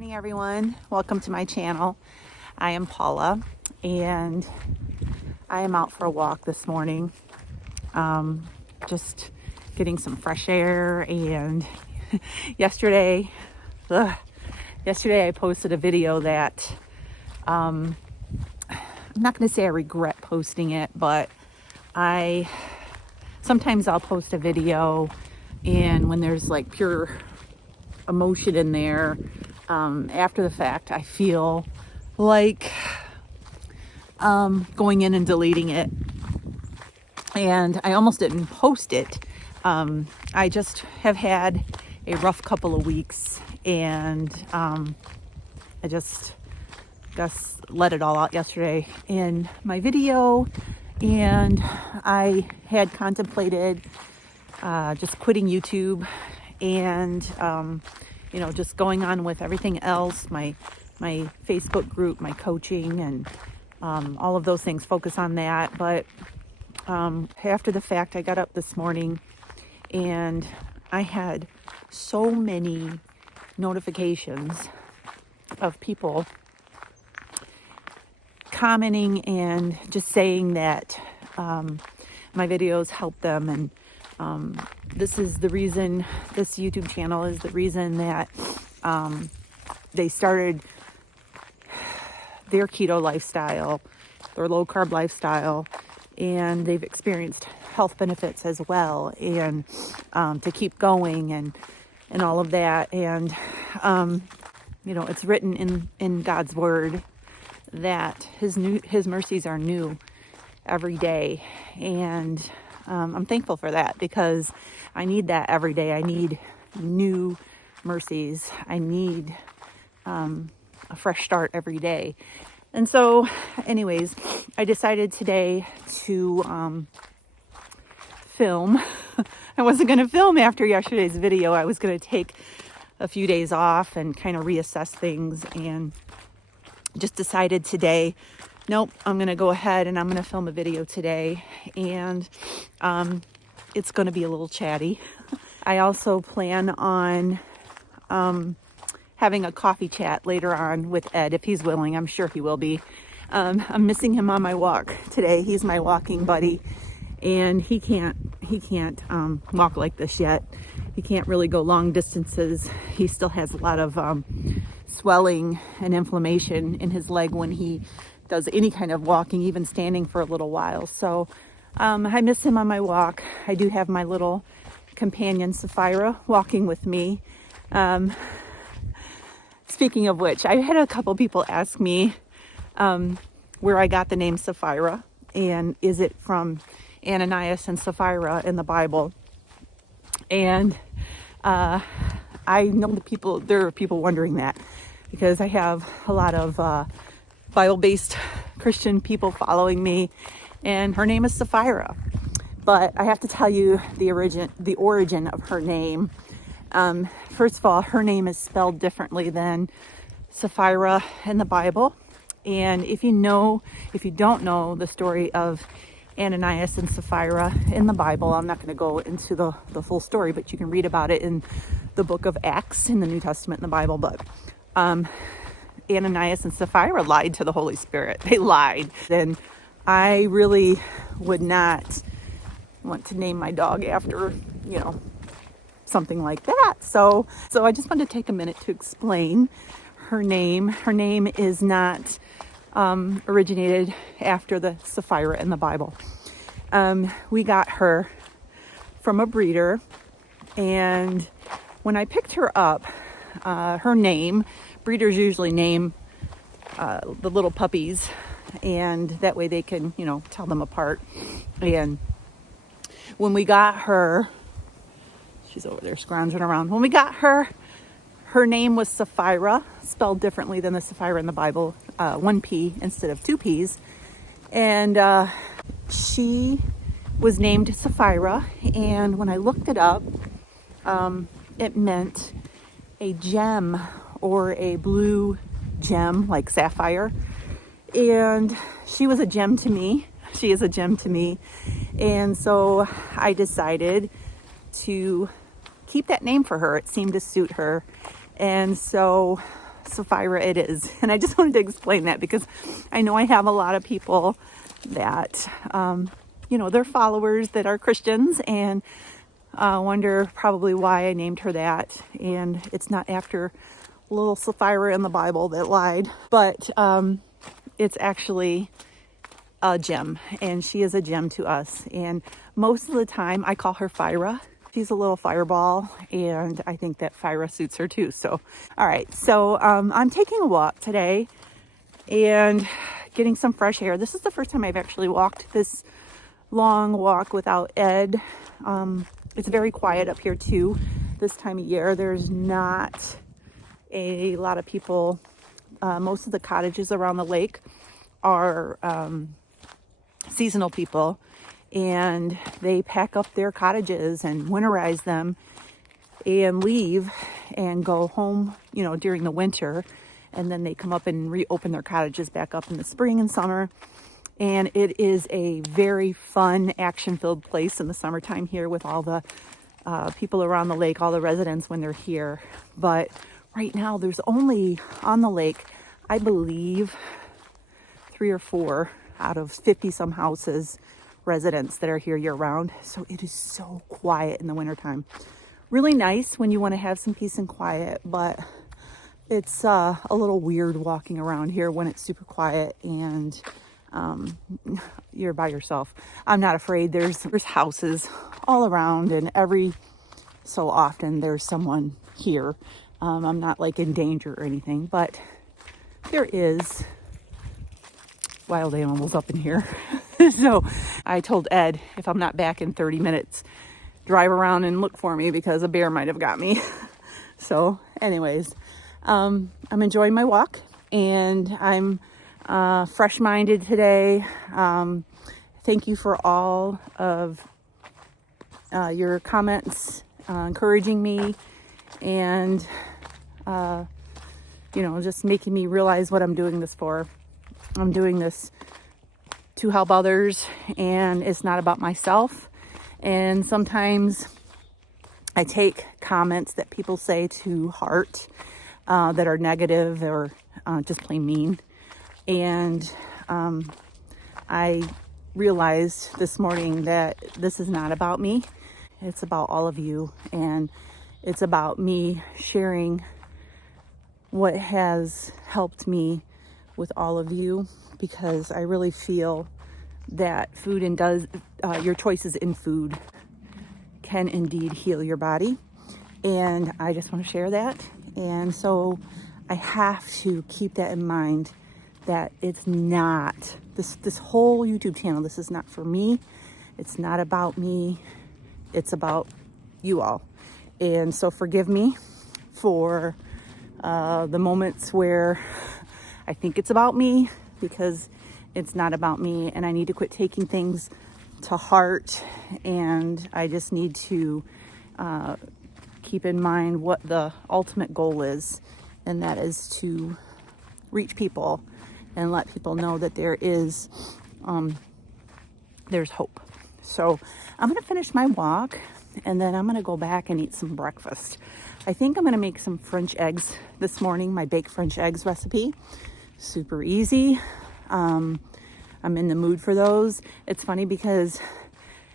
Morning everyone, welcome to my channel. I am Paula and I am out for a walk this morning, just getting some fresh air. And yesterday I posted a video that I'm not going to say I regret posting it, but sometimes I'll post a video and when there's like pure emotion in there, after the fact I feel like going in and deleting it, and I almost didn't post it. I just have had a rough couple of weeks, and I just let it all out yesterday in my video, and I had contemplated just quitting YouTube and just going on with everything else, my Facebook group, my coaching, and all of those things, focus on that. But after the fact, I got up this morning and I had so many notifications of people commenting and just saying that my videos help them, and this is the reason, this YouTube channel is the reason that they started their keto lifestyle, their low carb lifestyle, and they've experienced health benefits as well, and to keep going and all of that. And it's written in God's word that his mercies are new every day, and I'm thankful for that, because I need that every day. I need new mercies. I need a fresh start every day. And so anyways, I decided today to film. I wasn't going to film after yesterday's video. I was going to take a few days off and kind of reassess things, and just decided today, nope, I'm going to go ahead and I'm going to film a video today, and it's going to be a little chatty. I also plan on having a coffee chat later on with Ed, if he's willing. I'm sure he will be. I'm missing him on my walk today. He's my walking buddy, and he can't walk like this yet. He can't really go long distances. He still has a lot of swelling and inflammation in his leg when he does any kind of walking, even standing for a little while. So I miss him on my walk. I do have my little companion Sapphira walking with me. Speaking of which, I had a couple people ask me where I got the name Sapphira, and is it from Ananias and Sapphira in the Bible? And I know there are people wondering that, because I have a lot of Bible-based Christian people following me, and her name is Sapphira. But I have to tell you the origin of her name. First of all, her name is spelled differently than Sapphira in the Bible. And if you don't know the story of Ananias and Sapphira in the Bible, I'm not going to go into the full story, but you can read about it in the book of Acts in the New Testament in the Bible. But Ananias and Sapphira lied to the Holy Spirit. They lied. And I really would not want to name my dog after, something like that. So I just wanted to take a minute to explain her name. Her name is not originated after the Sapphira in the Bible. We got her from a breeder, and when I picked her up, her name, breeders usually name the little puppies, and that way they can, tell them apart. And when we got her, she's over there scrounging around. When we got her, her name was Sapphira, spelled differently than the Sapphira in the Bible, 1 P instead of 2 P's. And she was named Sapphira, and when I looked it up, it meant a gem, or a blue gem like sapphire. And she was a gem to me. She is a gem to me. And so I decided to keep that name for her. It seemed to suit her. And so Sapphira it is. And I just wanted to explain that because I know I have a lot of people that, you know, they're followers that are Christians and wonder probably why I named her that. And it's not after little Sapphira in the Bible that lied, but it's actually a gem, and she is a gem to us. And most of the time I call her Fira. She's a little fireball, and I think that Fira suits her too. So, all right. So I'm taking a walk today and getting some fresh air. This is the first time I've actually walked this long walk without Ed. It's very quiet up here too this time of year. There's not a lot of people. Most of the cottages around the lake are seasonal people, and they pack up their cottages and winterize them and leave and go home, you know, during the winter. And then they come up and reopen their cottages back up in the spring and summer. And it is a very fun, action-filled place in the summertime here with all the people around the lake, all the residents when they're here. But right now there's only on the lake, I believe, 3 or 4 out of 50 some houses, residents that are here year round. So it is so quiet in the wintertime. Really nice when you want to have some peace and quiet, but it's a little weird walking around here when it's super quiet and you're by yourself. I'm not afraid. There's houses all around, and every so often there's someone here. I'm not like in danger or anything, but there is wild animals up in here. So I told Ed, if I'm not back in 30 minutes, drive around and look for me because a bear might have got me. So anyways, I'm enjoying my walk, and I'm fresh-minded today. Thank you for all of your comments, encouraging me, and you know, just making me realize what I'm doing this for. I'm doing this to help others, and it's not about myself. And sometimes I take comments that people say to heart that are negative or just plain mean. And I realized this morning that this is not about me. It's about all of you, and it's about me sharing what has helped me with all of you, because I really feel that food and your choices in food can indeed heal your body. And I just want to share that. And so I have to keep that in mind, that it's not this whole YouTube channel. This is not for me. It's not about me. It's about you all. And so forgive me for the moments where I think it's about me, because it's not about me, and I need to quit taking things to heart. And I just need to keep in mind what the ultimate goal is, and that is to reach people and let people know that there is there's hope. So I'm going to finish my walk, and then I'm going to go back and eat some breakfast. I think I'm going to make some French eggs this morning, my baked French eggs recipe. Super easy. I'm in the mood for those. It's funny because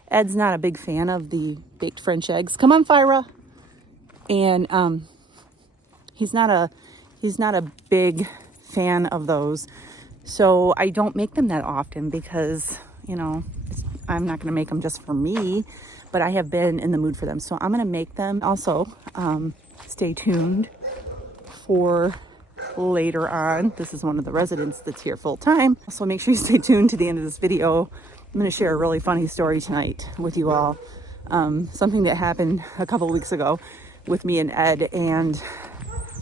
Ed's not a big fan of the baked French eggs. Come on, Fira. And he's not a big fan of those. So I don't make them that often because, you know, I'm not going to make them just for me, but I have been in the mood for them. So I'm going to make them. Also, stay tuned for later on. This is one of the residents that's here full time. So make sure you stay tuned to the end of this video. I'm going to share a really funny story tonight with you all. Something that happened a couple weeks ago with me and Ed, and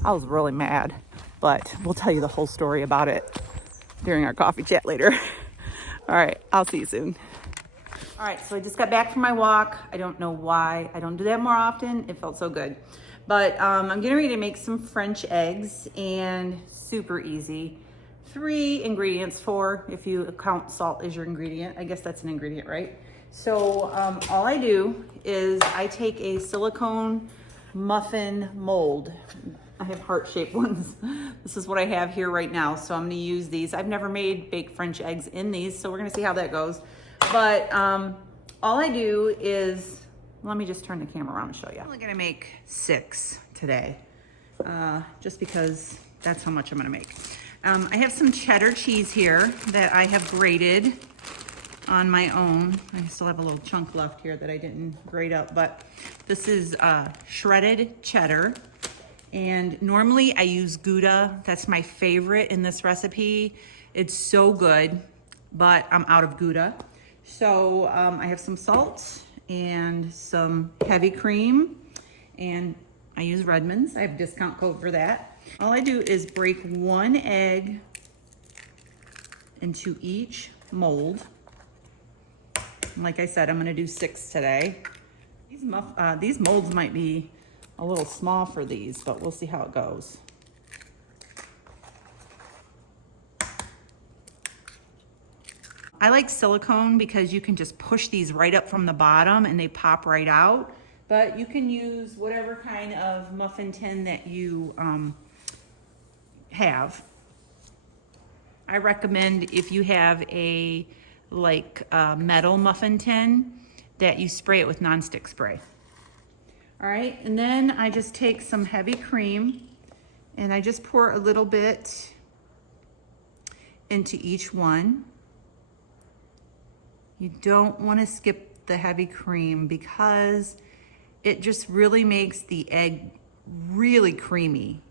I was really mad, but we'll tell you the whole story about it during our coffee chat later. All right, I'll see you soon. All right, so I just got back from my walk. I don't know why. I don't do that more often. It felt so good. But I'm getting ready to make some French eggs, and super easy. 3 ingredients, 4 if you count salt as your ingredient. I guess that's an ingredient, right? So all I do is I take a silicone muffin mold. I have heart-shaped ones. This is what I have here right now, so I'm gonna use these. I've never made baked French eggs in these, so we're gonna see how that goes. But all I do is, let me just turn the camera around and show you. I'm only gonna make 6 today, just because that's how much I'm gonna make. I have some cheddar cheese here that I have grated on my own. I still have a little chunk left here that I didn't grate up, but this is shredded cheddar. And normally I use Gouda. That's my favorite in this recipe. It's so good, but I'm out of Gouda. So I have some salt and some heavy cream, and I use Redmond's. I have a discount code for that. All I do is break 1 egg into each mold. Like I said, I'm gonna do 6 today. These molds might be a little small for these, but we'll see how it goes. I like silicone because you can just push these right up from the bottom and they pop right out. But you can use whatever kind of muffin tin that you have. I recommend if you have a metal muffin tin that you spray it with nonstick spray. All right, and then I just take some heavy cream and I just pour a little bit into each one. You don't want to skip the heavy cream because it just really makes the egg really creamy.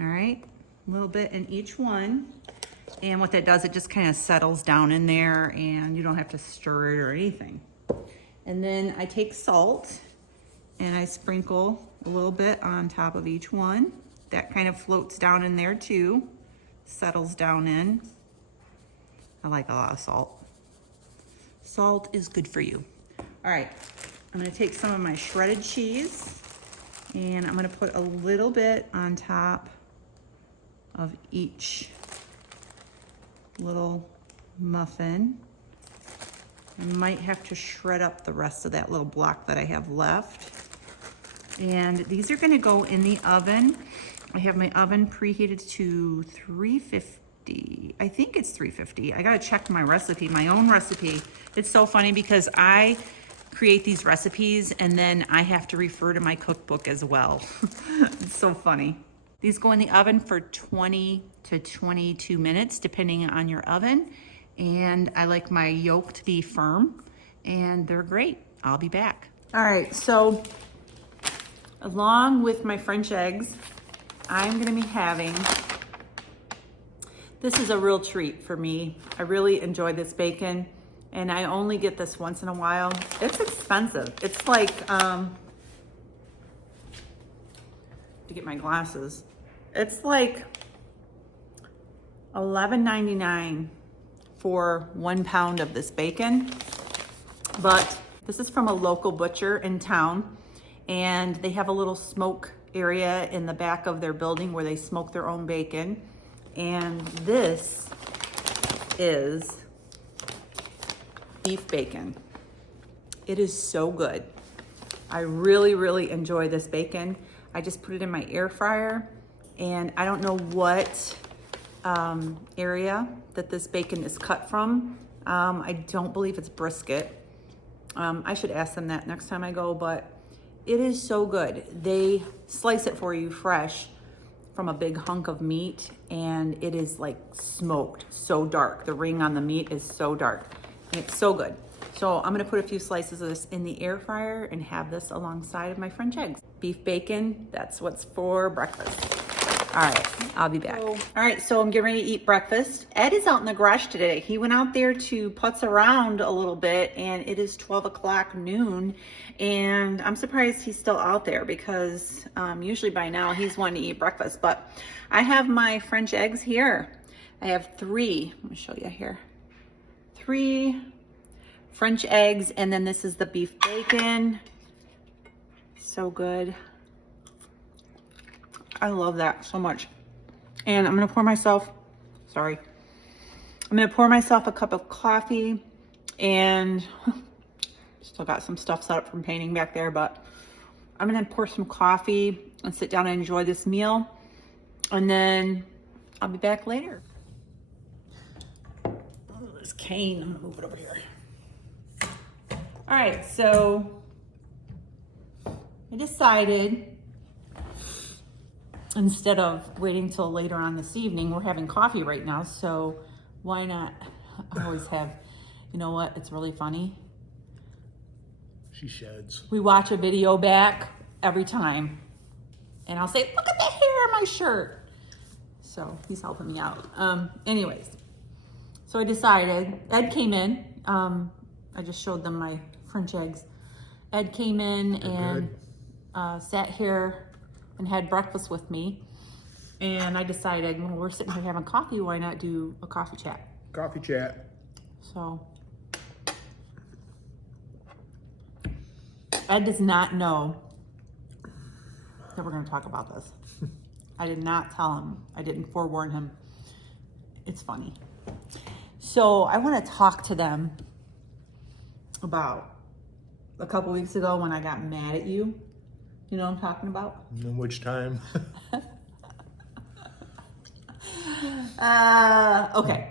All right, a little bit in each one. And what that does, it just kind of settles down in there and you don't have to stir it or anything. And then I take salt and I sprinkle a little bit on top of each one. That kind of floats down in there too, settles down in. I like a lot of salt. Salt is good for you. All right, I'm gonna take some of my shredded cheese and I'm gonna put a little bit on top of each little muffin. I might have to shred up the rest of that little block that I have left. And these are gonna go in the oven. I have my oven preheated to 350. I think it's 350. I gotta check my recipe, my own recipe. It's so funny because I create these recipes and then I have to refer to my cookbook as well. It's so funny. These go in the oven for 20 to 22 minutes, depending on your oven. And I like my yolk to be firm and they're great. I'll be back. All right, so along with my French eggs, I'm gonna be having, this is a real treat for me. I really enjoy this bacon and I only get this once in a while. It's expensive. It's like, to get my glasses, it's like $11.99 for 1 pound of this bacon. But this is from a local butcher in town and they have a little smoke area in the back of their building where they smoke their own bacon. And this is beef bacon. It is so good. I really, really enjoy this bacon. I just put it in my air fryer and I don't know what area that this bacon is cut from. I don't believe it's brisket. I should ask them that next time I go, but it is so good. They slice it for you fresh from a big hunk of meat and it is like smoked, so dark. The ring on the meat is so dark and it's so good. So I'm gonna put a few slices of this in the air fryer and have this alongside of my French eggs. Beef bacon, that's what's for breakfast. All right, I'll be back. All right, so I'm getting ready to eat breakfast. Ed is out in the garage today. He went out there to putz around a little bit and it is 12 o'clock noon. And I'm surprised he's still out there because usually by now he's wanting to eat breakfast. But I have my French eggs here. I have 3, let me show you here. 3 French eggs and then this is the beef bacon. So good. I love that so much. And I'm gonna pour myself, I'm gonna pour myself a cup of coffee and still got some stuff set up from painting back there, but I'm gonna pour some coffee and sit down and enjoy this meal. And then I'll be back later. Oh, this cane, I'm gonna move it over here. All right, so I decided instead of waiting till later on this evening, we're having coffee right now, so why not? I always have, you know what, it's really funny. She sheds. We watch a video back every time, and I'll say, look at the hair on my shirt. So he's helping me out. Anyways, so I decided, Ed came in. I just showed them my French eggs. Ed came in and sat here and had breakfast with me. And I decided, well, we're sitting here having coffee, why not do a coffee chat? Coffee chat. So Ed does not know that we're going to talk about this. I did not tell him. I didn't forewarn him. It's funny. So I want to talk to them about a couple weeks ago when I got mad at you. You know what I'm talking about? In which time? Okay.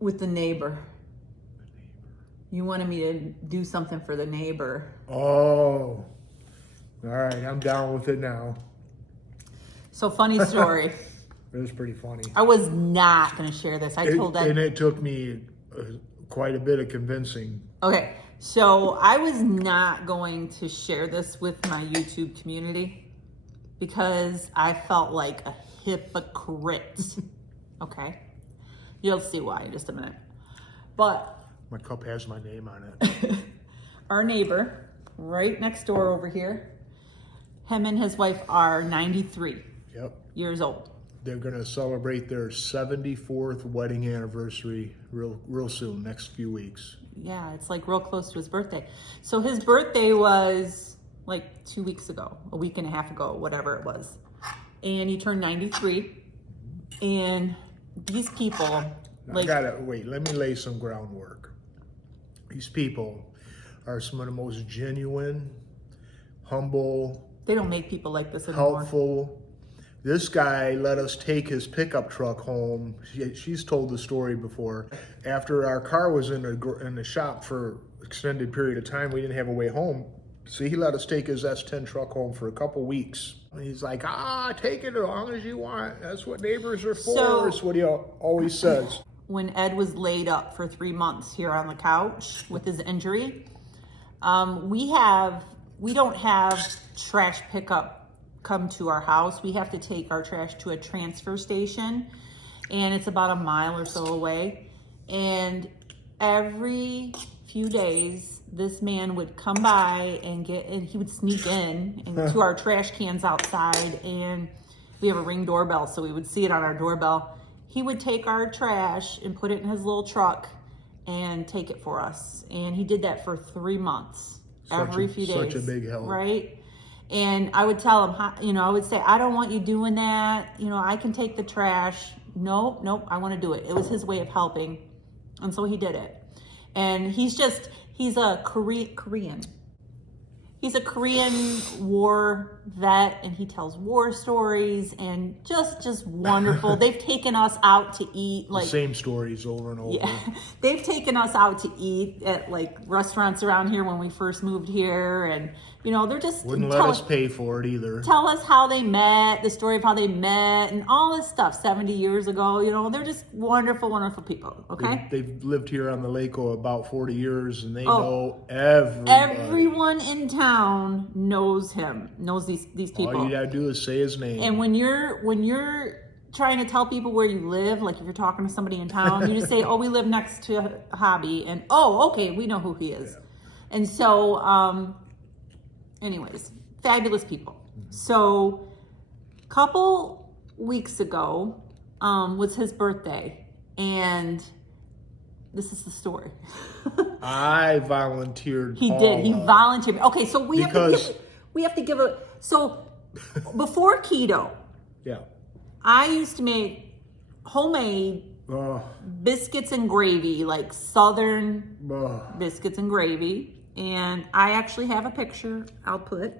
With the neighbor. You wanted me to do something for the neighbor. Oh. All right, I'm down with it now. So funny story. It was pretty funny. I was not going to share this. I told Ed. And it took me quite a bit of convincing. Okay, so I was not going to share this with my YouTube community because I felt like a hypocrite. Okay, you'll see why in just a minute. But my cup has my name on it. Our neighbor, right next door over here, him and his wife are 93 years old. They're going to celebrate their 74th wedding anniversary real soon, next few weeks. Yeah, it's like real close to his birthday. So his birthday was like 2 weeks ago, a week and a half ago, whatever it was. And he turned 93. And these people, now, let me lay some groundwork. These people are some of the most genuine, humble, they don't make people like this anymore. Helpful. This guy let us take his pickup truck home. She's told the story before. After our car was in the shop for extended period of time, we didn't have a way home. So he let us take his S10 truck home for a couple weeks. And he's like, take it as long as you want. That's what neighbors are for. That's what he always says. When Ed was laid up for 3 months here on the couch with his injury, we don't have trash pickup come to our house. We have to take our trash to a transfer station, and it's about a mile or so away. And every few days, this man would come by and he would sneak in to our trash cans outside, and we have a Ring doorbell, so we would see it on our doorbell. He would take our trash and put it in his little truck and take it for us. And he did that for 3 months, every few days. Such a big help. Right? And I would tell him, I would say, I don't want you doing that. I can take the trash. Nope, I want to do it. It was his way of helping. And so he did it. And he's a Korean. He's a Korean war vet, and he tells war stories, and just wonderful. They've taken us out to eat, the same stories over and over. Yeah, they've taken us out to eat at like restaurants around here when we first moved here, and they're just wouldn't let us pay for it either. Tell us how they met, the story of how they met, and all this stuff 70 years ago. They're just wonderful, wonderful people. Okay, they've lived here on the Lake about 40 years, and they know everybody. Everyone in town knows him, knows these people. All you gotta do is say his name. And when you're trying to tell people where you live, like if you're talking to somebody in town, you just say, we live next to Hobby, and okay, we know who he is. Yeah. And so anyways, fabulous people. So a couple weeks ago was his birthday, and this is the story. I volunteered. He did. He volunteered. Okay, so we have to give a. So before keto, I used to make homemade biscuits and gravy, like Southern biscuits and gravy, and I actually have a picture I'll put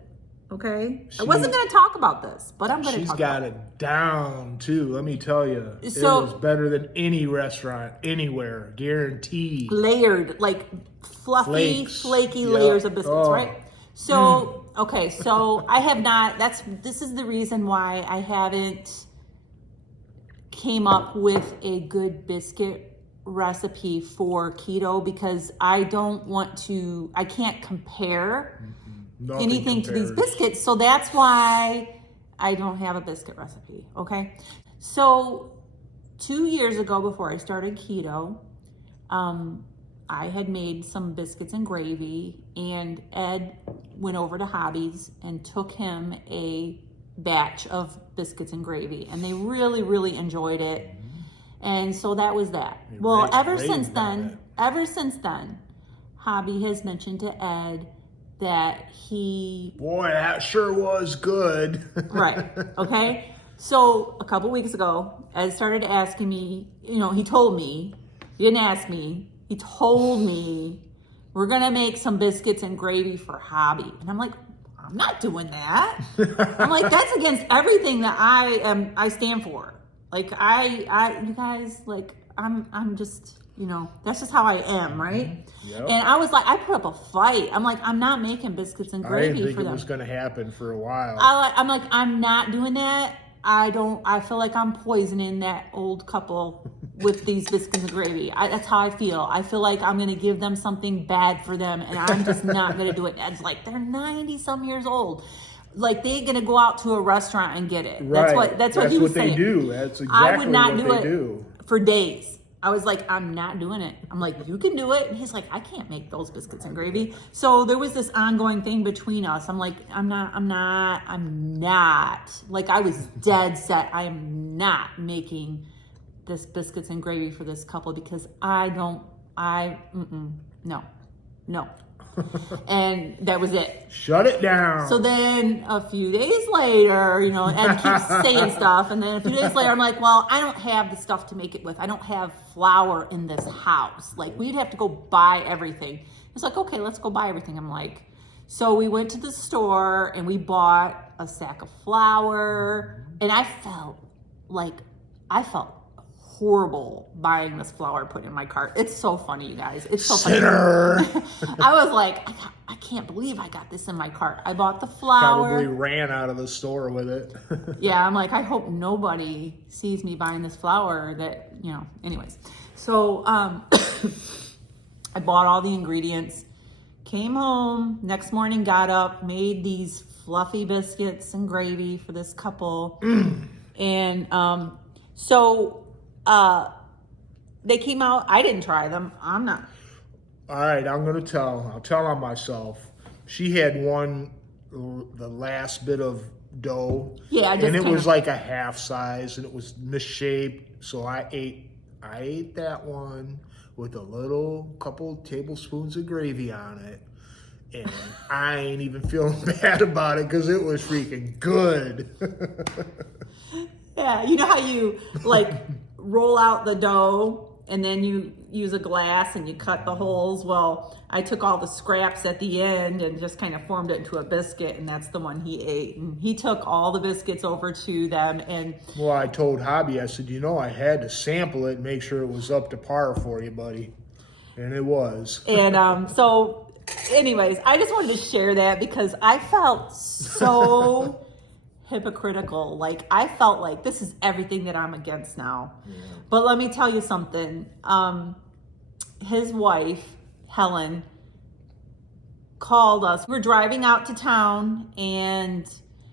Okay. I wasn't going to talk about this, but I'm going to She's talk got about it down too. Let me tell you, So- it was better than any restaurant anywhere, guaranteed. layered, like fluffy, Flakes. flaky Yep. layers of biscuits, Oh. right? So, okay, so I have not, this is the reason why I haven't came up with a good biscuit recipe for keto, because I can't compare Nothing anything to these compares. biscuits. So that's why I don't have a biscuit recipe, okay? So 2 years ago, before I started keto, I had made some biscuits and gravy, and Ed went over to Hobby's and took him a batch of biscuits and gravy, and they really, really enjoyed it. And so that was that. Well, ever since then, Hobby has mentioned to Ed that he... Boy, that sure was good. Right, okay? So a couple weeks ago, Ed started asking me, he told me, he didn't ask me, he told me, we're gonna make some biscuits and gravy for Hobby. And I'm like, I'm not doing that. I'm like, that's against everything that I stand for. Like, you guys, like, I'm just, that's just how I am, right? Yep. And I was like, I put up a fight. I'm like, I'm not making biscuits and I gravy didn't think for it them. was going to happen for a while. I'm like, I'm not doing that. I feel like I'm poisoning that old couple with these biscuits and gravy. That's how I feel. I feel like I'm going to give them something bad for them, and I'm just not going to do it. Ed's like, they're 90 some years old. Like, they're going to go out to a restaurant and get it. Right. That's what he was saying. They do. That's exactly I would not what do they it do. for days. I was like, I'm not doing it. I'm like, you can do it. And he's like, I can't make those biscuits and gravy. So there was this ongoing thing between us. I'm like, I'm not. Like, I was dead set. I am not making this biscuits and gravy for this couple, because no. And that was it. Shut it down. So then a few days later, Ed keeps saying stuff. And then a few days later, I'm like, well, I don't have the stuff to make it with. I don't have flour in this house. Like, we'd have to go buy everything. It's like, okay, let's go buy everything. I'm like, so we went to the store and we bought a sack of flour. And I felt horrible buying this flour, put in my cart. It's so funny, you guys. It's so Sinner. funny. I was like, I can't believe I got this in my cart. I bought the flour. Probably ran out of the store with it. Yeah, I'm like, I hope nobody sees me buying this flour that, anyways. So I bought all the ingredients, came home, next morning got up, made these fluffy biscuits and gravy for this couple. And so they came out. I didn't try them. I'm not. All right, I'll tell on myself. She had the last bit of dough. Yeah, and it was like a half size, and it was misshaped. So I ate that one with a couple tablespoons of gravy on it. And I ain't even feeling bad about it, because it was freaking good. Yeah, you know how you roll out the dough and then you use a glass and you cut the holes? Well, I took all the scraps at the end and just kind of formed it into a biscuit, and that's the one he ate. And he took all the biscuits over to them. And well, I told Hobby, I said, I had to sample it and make sure it was up to par for you, buddy. And it was. And so anyways, I just wanted to share that because I felt so hypocritical. Like, I felt like this is everything that I'm against now. Yeah. But let me tell you something. His wife, Helen, called us. We were driving out to town, and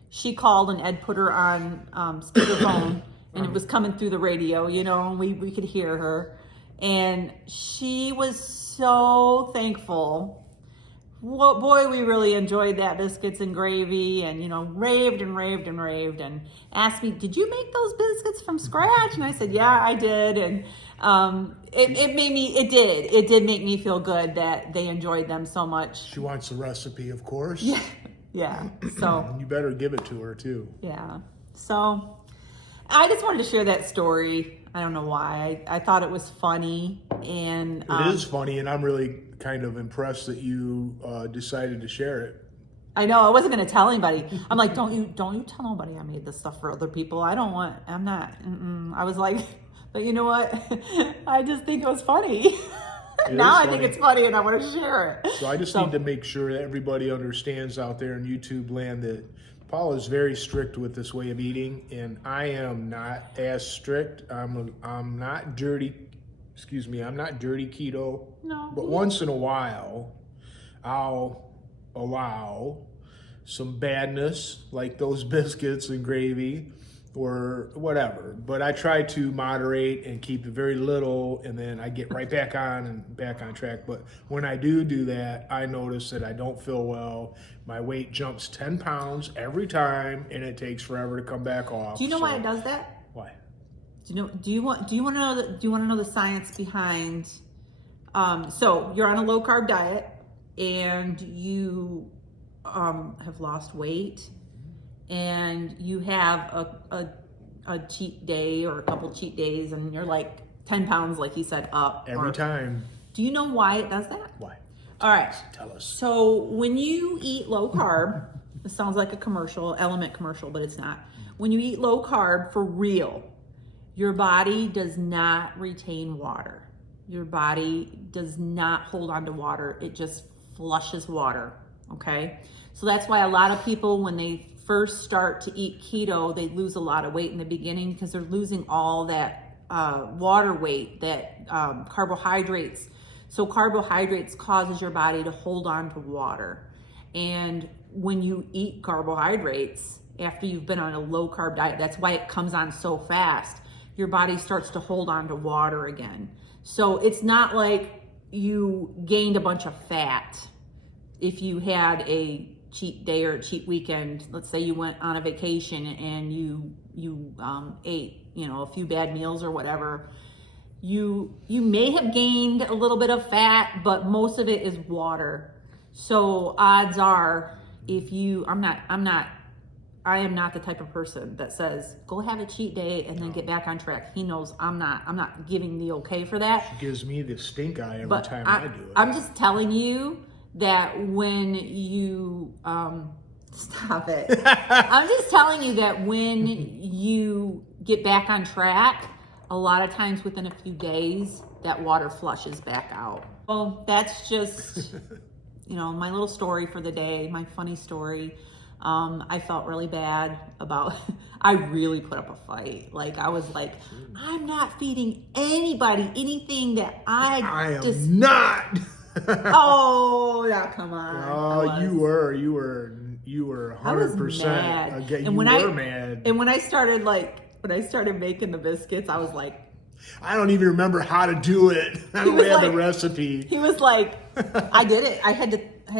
she called, and Ed put her on speakerphone, and it was coming through the radio, and we could hear her. And she was so thankful. Well, boy, we really enjoyed that biscuits and gravy, and raved and asked me, did you make those biscuits from scratch? And I said, yeah, I did. And it did make me feel good that they enjoyed them so much. She wants the recipe, of course. Yeah. So you better give it to her too. Yeah. So I just wanted to share that story. I don't know why. I thought it was funny, and it is funny, and I'm really kind of impressed that you decided to share it. I know, I wasn't going to tell anybody. I'm like, don't you tell nobody I made this stuff for other people. I'm not. I was like, but you know what? I just think it was funny. Now I think it's funny and I want to share it. So I just need to make sure that everybody understands out there in YouTube land that Paula is very strict with this way of eating, and I am not as strict. I'm not dirty. Excuse me. I'm not dirty keto. No. But once in a while, I'll allow some badness, like those biscuits and gravy or whatever. But I try to moderate and keep it very little, and then I get right back on track. But when I do that, I notice that I don't feel well. My weight jumps 10 pounds every time, and it takes forever to come back off. Do you know why it does that? Why? Do you want to know the science behind? So you're on a low carb diet, and you have lost weight, and you have a cheat day or a couple cheat days, and you're like 10 pounds, like he said, up Every time. Do you know why it does that? Why? All right. Tell us. So when you eat low carb, it sounds like a commercial, Element commercial, but it's not. When you eat low carb for real, your body does not retain water. Your body does not hold on to water. It just flushes water, okay? So that's why a lot of people, when they first start to eat keto, they lose a lot of weight in the beginning because they're losing all that water weight, that carbohydrates. So carbohydrates causes your body to hold on to water. And when you eat carbohydrates, after you've been on a low carb diet, that's why it comes on so fast. Your body starts to hold on to water again. So it's not like you gained a bunch of fat if you had a cheat day or a cheat weekend. Let's say you went on a vacation and you ate, a few bad meals or whatever. You may have gained a little bit of fat, but most of it is water. So odds are, I am not the type of person that says, go have a cheat day and then get back on track. He knows I'm not giving the okay for that. She gives me the stink eye every time I do it. I'm just telling you that when you, stop it. I'm just telling you that when you get back on track, a lot of times within a few days, that water flushes back out. Well, that's just, my little story for the day, my funny story. I felt really bad about, I really put up a fight. Like, I was like, I'm not feeding anybody anything that I am not. Oh, yeah, come on. Oh, you were 100%. Mad. You were mad. And when I started making the biscuits, I was like, I don't even remember how to do it. I don't have the recipe. He was like, I did it. I had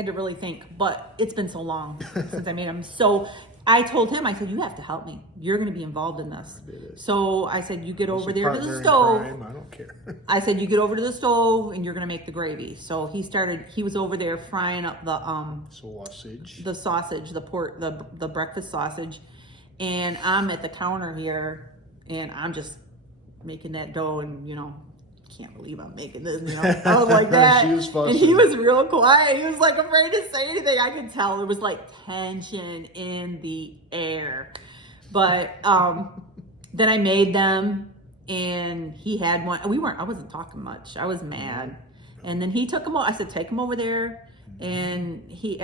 to really think, but it's been so long since I made them. So I told him, I said, you have to help me. You're going to be involved in this. So I said, you get over there to the stove. I don't care. I said, you get over to the stove and you're going to make the gravy. So he was over there frying up the sausage, the breakfast sausage. And I'm at the counter here and I'm just making that dough, and can't believe I'm making this. I was like that. She was fussing. And he was real quiet. He was like afraid to say anything. I could tell there was like tension in the air. But then I made them, and he had one. I wasn't talking much. I was mad. And then he took them. I said, take them over there. And he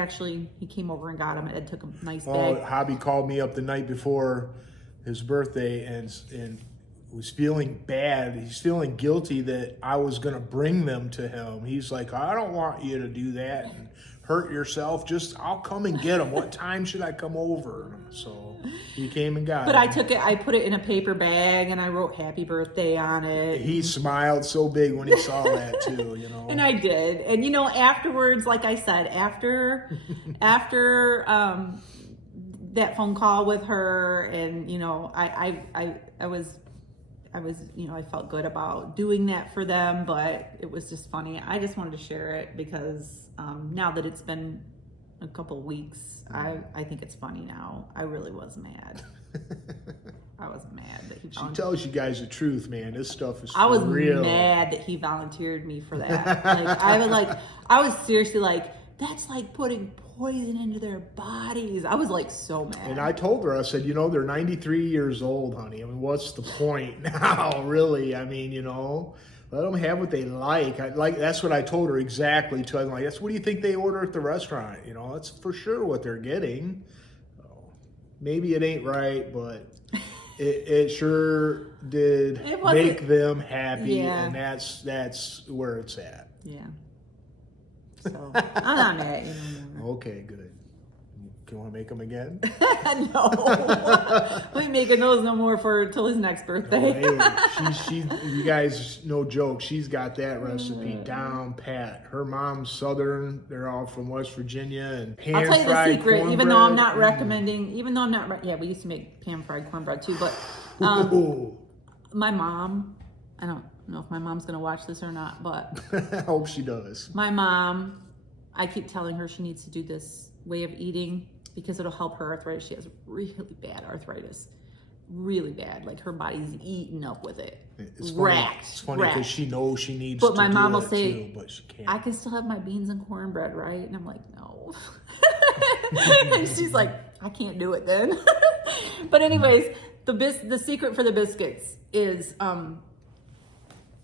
came over and got them. Ed took a nice bag. Hobby called me up the night before his birthday and was feeling bad. He's feeling guilty that I was going to bring them to him. He's like, I don't want you to do that and hurt yourself. I'll come and get them. What time should I come over? So he came and got But them. I put it in a paper bag and I wrote happy birthday on it. He smiled so big when he saw that too, And I did. And afterwards, like I said, after that phone call with her, and I felt good about doing that for them, but it was just funny. I just wanted to share it because now that it's been a couple weeks, I think it's funny now. I really was mad. I was mad that he She tells you guys the truth, man. This stuff is real. Mad that he volunteered me for that. I was seriously like, That's like putting poison into their bodies. I was like so mad. And I told her, I said, you know, they're 93 years old, honey. I mean, what's the point now, really? I mean, you know, let them have what they like. That's what I told her exactly. Too. I'm like, that's what do you think they order at the restaurant? You know, that's for sure what they're getting. So, maybe it ain't right, but it sure did make them happy, and that's where it's at. Yeah. So I'm not mad at you no more. Okay, good. You want to make them again? No. We ain't making those no more till his next birthday. No, hey, you guys, no joke. She's got that recipe down pat. Her mom's Southern. They're all from West Virginia, and I'll tell you the secret. Even though I'm not recommending, yeah, we used to make pan-fried cornbread too. But my mom, I don't know if my mom's gonna watch this or not, but I hope she does. My mom, I keep telling her she needs to do this way of eating because it'll help her arthritis. She has really bad arthritis. Really bad. Like her body's eaten up with it. It's funny because she knows she needs to do it. But my mom will say, too, but she can't. I can still have my beans and cornbread, right? And I'm like, no. And she's like, I can't do it then. But anyways, the secret for the biscuits is, I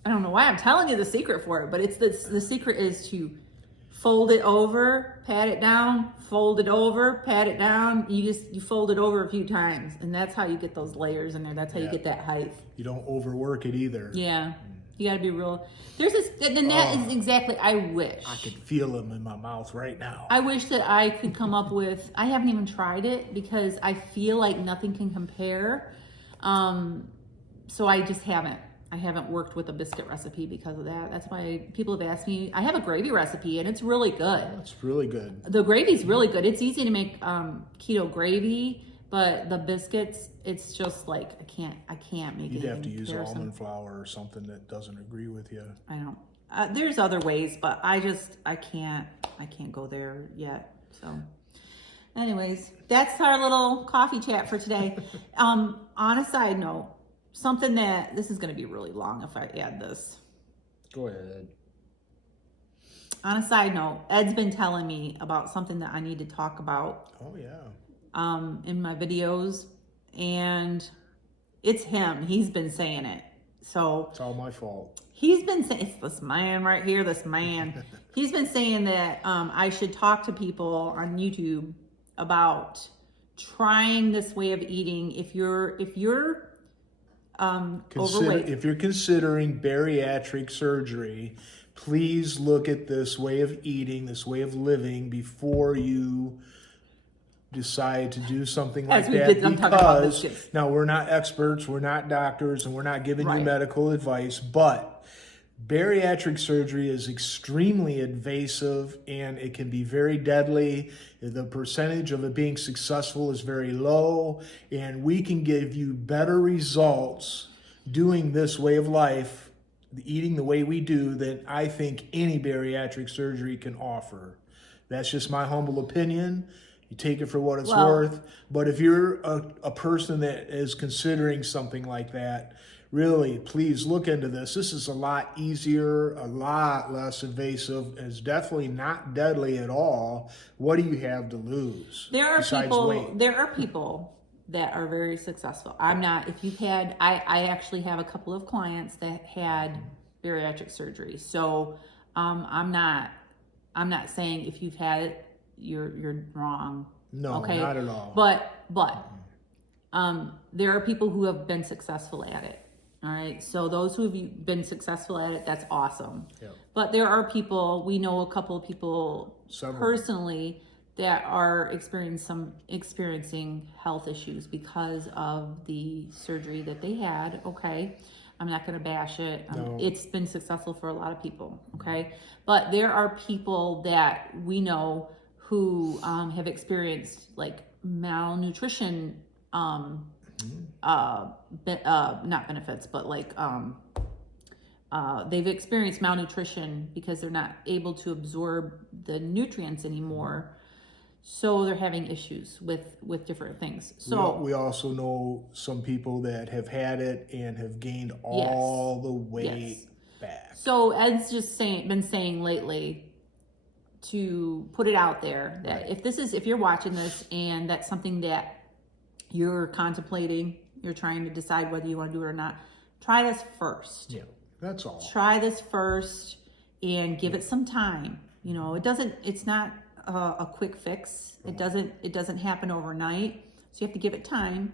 don't know why I'm telling you the secret for it, but it's the secret is to fold it over, pat it down, fold it over, pat it down. You fold it over a few times, and that's how you get those layers in there. That's how you get that height. You don't overwork it either. Yeah. You got to be real. There's this, and that is exactly, I wish. I could feel them in my mouth right now. I wish that I could come up with, I haven't even tried it because I feel like nothing can compare. So I just haven't. I haven't worked with a biscuit recipe because of that. That's why people have asked me. I have a gravy recipe and it's really good. It's really good. The gravy's really good. It's easy to make keto gravy, but the biscuits, it's just like I can't make it. You'd have to use almond flour or something that doesn't agree with you. I don't. There's other ways, but I can't go there yet. So, anyways, that's our little coffee chat for today. On a side note. Something that, this is going to be really long if I add this. Go ahead. On a side note, Ed's been telling me about something that I need to talk about. Oh, yeah. In my videos. And it's him. He's been saying it. So. It's all my fault. He's been saying, it's this man right here, this man. He's been saying that I should talk to people on YouTube about trying this way of eating. If you're overweight. If you're considering bariatric surgery, please look at this way of eating, this way of living before you decide to do something like that. Because now we're not experts, we're not doctors, and we're not giving you medical advice, but bariatric surgery is extremely invasive and it can be very deadly. The percentage of it being successful is very low, and we can give you better results doing this way of life, eating the way we do, than I think any bariatric surgery can offer. That's just my humble opinion. You take it for what it's worth. But if you're a person that is considering something like that, really, please look into this. This is a lot easier, a lot less invasive. It's definitely not deadly at all. What do you have to lose? There are people that are very successful. I'm not. If you've had, I actually have a couple of clients that had bariatric surgery. So I'm not saying if you've had it, you're wrong. No, not at all. But there are people who have been successful at it. All right. So those who have been successful at it, that's awesome. Yep. But there are people, we know a couple of people personally that are experiencing health issues because of the surgery that they had. Okay. I'm not going to bash it. No. It's been successful for a lot of people. Okay. But there are people that we know who have experienced like malnutrition, not benefits, but like they've experienced malnutrition because they're not able to absorb the nutrients anymore, so they're having issues with different things. So we also know some people that have had it and have gained all the weight back. So Ed's just been saying lately, to put it out there that if you're watching this and that's something that you're contemplating, you're trying to decide whether you want to do it or not, try this first. Yeah, that's all. Try this first and give it some time. You know, it's not a quick fix. It doesn't happen overnight. So you have to give it time.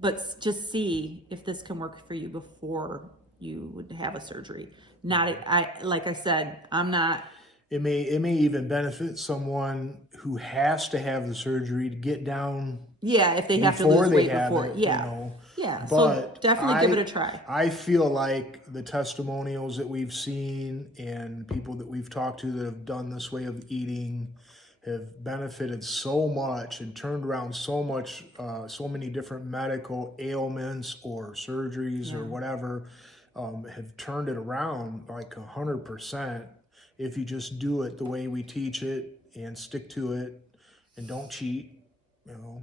But just see if this can work for you before you would have a surgery. Like I said, I'm not. It may even benefit someone who has to have the surgery to get down. Yeah, if they have to lose weight before. Yeah. You know. Yeah. But so definitely give it a try. I feel like the testimonials that we've seen and people that we've talked to that have done this way of eating have benefited so much and turned around so many different medical ailments or surgeries or whatever, have turned it around like 100% if you just do it the way we teach it and stick to it and don't cheat. You know,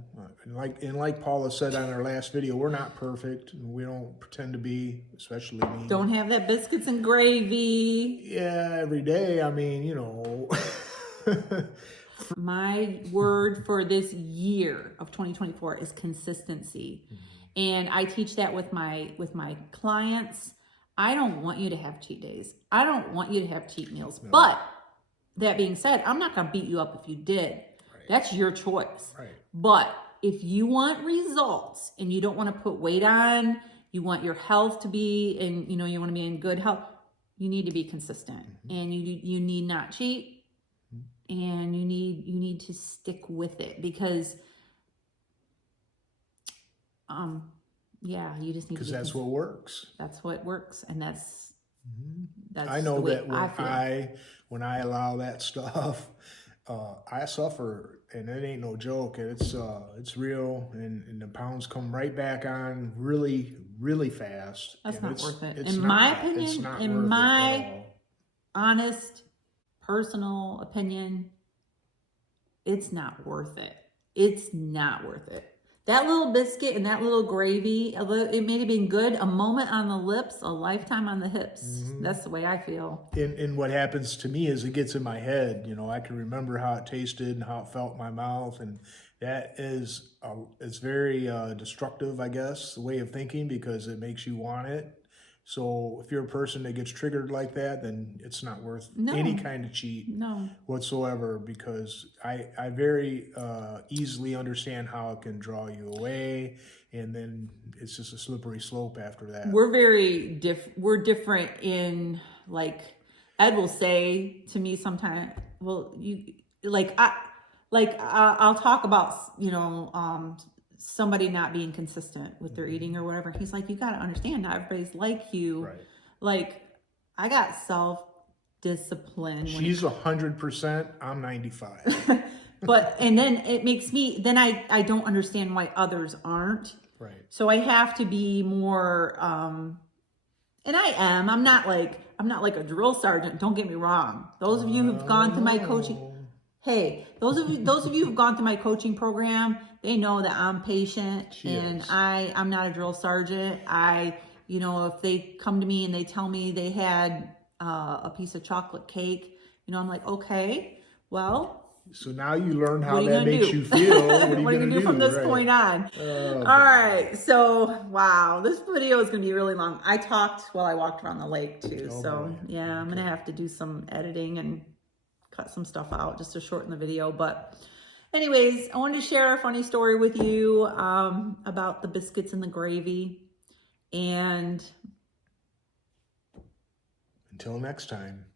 and like Paula said on our last video, we're not perfect. We don't pretend to be, especially me. Don't have that biscuits and gravy. Yeah, every day. I mean, you know. My word for this year of 2024 is consistency. And I teach that with my clients. I don't want you to have cheat days. I don't want you to have cheat meals. No. But that being said, I'm not going to beat you up if you did. That's your choice. Right. But if you want results and you don't want to put weight on, you want your health to be in, you know, you want to be in good health, you need to be consistent. And you need not cheat. And you need to stick with it because you just need to, because that's what works. That's what works, and that's I know that when I allow that stuff, I suffer, and it ain't no joke. It's real, and the pounds come right back on really, really fast. That's not worth it. In my opinion, in my honest, personal opinion, it's not worth it. It's not worth it. That little biscuit and that little gravy, it may have been good, a moment on the lips, a lifetime on the hips. That's the way I feel. And what happens to me is it gets in my head. You know, I can remember how it tasted and how it felt in my mouth. And that is, it's very destructive, I guess, the way of thinking, because it makes you want it. So if you're a person that gets triggered like that, then it's not worth any kind of cheat whatsoever, because I very easily understand how it can draw you away, and then it's just a slippery slope after that. We're different in, like, Ed will say to me sometimes, well, I'll talk about, you know, somebody not being consistent with their eating or whatever. He's like, you got to understand, not everybody's like you. Right. Like, I got self-discipline. She's 100%, I'm 95. And then it makes me, then I don't understand why others aren't. Right. So I have to be more, and I'm not like a drill sergeant. Don't get me wrong. Those of you who've gone through my coaching, those of you who've gone through my coaching program, they know that I'm patient and I'm not a drill sergeant. You know, if they come to me and they tell me they had a piece of chocolate cake, you know, I'm like, okay, well. So now you learn how that makes you feel. What are you going to do from this point on? All right. So, wow, this video is going to be really long. I talked while I walked around the lake too. Yeah, I'm going to have to do some editing and cut some stuff out just to shorten the video. But anyways, I wanted to share a funny story with you about the biscuits and the gravy. And until next time.